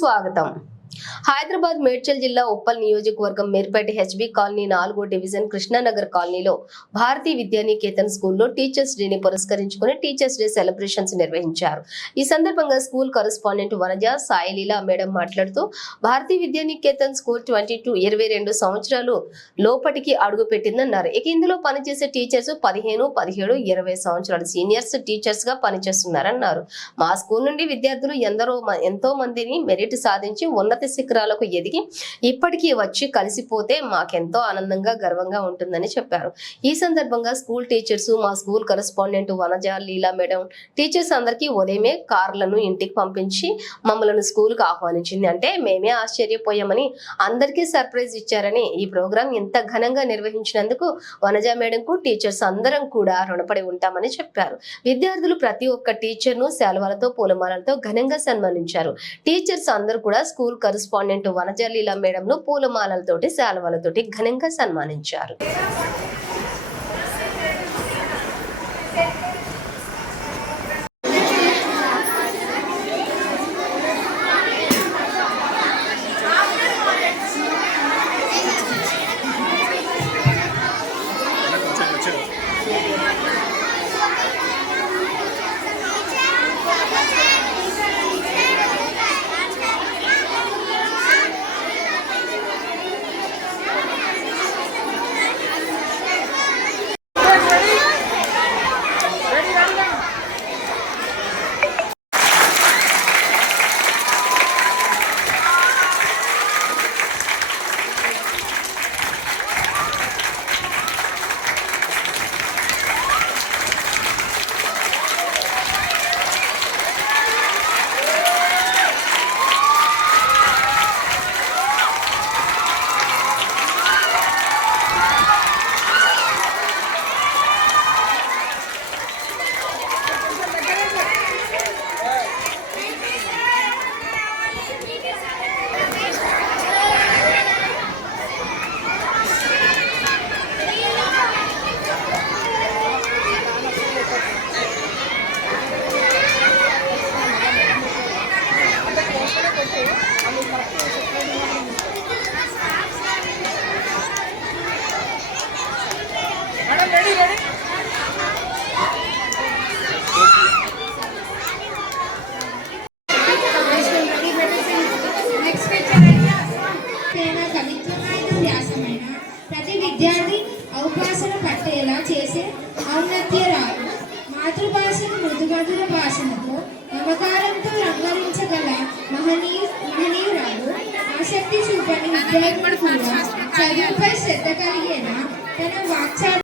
స్వాగతం. హైదరాబాద్ మేడ్చల్ జిల్లా ఉప్పల్ నియోజకవర్గం మీర్పేట హెచ్బి కాలనీ 4వ డివిజన్ కృష్ణానగర్ కాలనీలో భారతీయ విద్యానికేతన్ స్కూల్లో టీచర్స్ డేని పురస్కరించుకుని టీచర్స్ డే సెలబ్రేషన్స్ నిర్వహించారు. ఈ సందర్భంగా school correspondent Vanaja Sai Leela madam మాట్లాడుతూ భారతీయ విద్యానికేతన్ స్కూల్ 22 సంవత్సరాలు లోపటికి అడుగు పెట్టిందన్నారు. ఇక ఇందులో పనిచేసే టీచర్స్ 15, 17, 20 సంవత్సరాల సీనియర్స్ టీచర్స్ గా పనిచేస్తున్నారన్నారు. మా స్కూల్ నుండి విద్యార్థులు ఎంతో మందిని మెరిట్ సాధించి ఉన్నత శిఖరాలకు ఎదిగి ఇప్పటికీ వచ్చి కలిసిపోతే మాకెంతో ఆనందంగా గర్వంగా ఉంటుందని చెప్పారు. ఈ సందర్భంగా స్కూల్ టీచర్స్, మా స్కూల్ కరెస్పాండెంట్ వనజ లీలా మేడం టీచర్స్ అందరికీ ఉదయమే కార్లను ఇంటికి పంపించి మమ్మల్ని స్కూల్ కు ఆహ్వానించింది. అంటే మేమే ఆశ్చర్యపోయామని, అందరికీ సర్ప్రైజ్ ఇచ్చారని, ఈ ప్రోగ్రాం ఇంత ఘనంగా నిర్వహించినందుకు వనజ మేడం కు టీచర్స్ అందరం కూడా రుణపడి ఉంటామని చెప్పారు. విద్యార్థులు ప్రతి ఒక్క టీచర్ ను శాలువాలతో పూలమాలలతో ఘనంగా సన్మానించారు. టీచర్స్ అందరూ కూడా స్కూల్ కరెస్పాండెంట్ వనజ లీలా మేడం ను పూలమాలలతోటి శాలువాలతోటి ఘనంగా సన్మానించారు. ప్రతి విద్యార్థి అవకాశాలు పట్టేలా చేసే ఔన్నత్యరాలు, మాతృభాషను మృదుమధుర భాషలతో మమకారంతో రంగరించగల మహనీయురాలు, ఆసక్తి చూపని విద్యార్థులు కూడా చదువుపై శ్రద్ధ కలిగేలా తన వాక్చాతుర్యంతో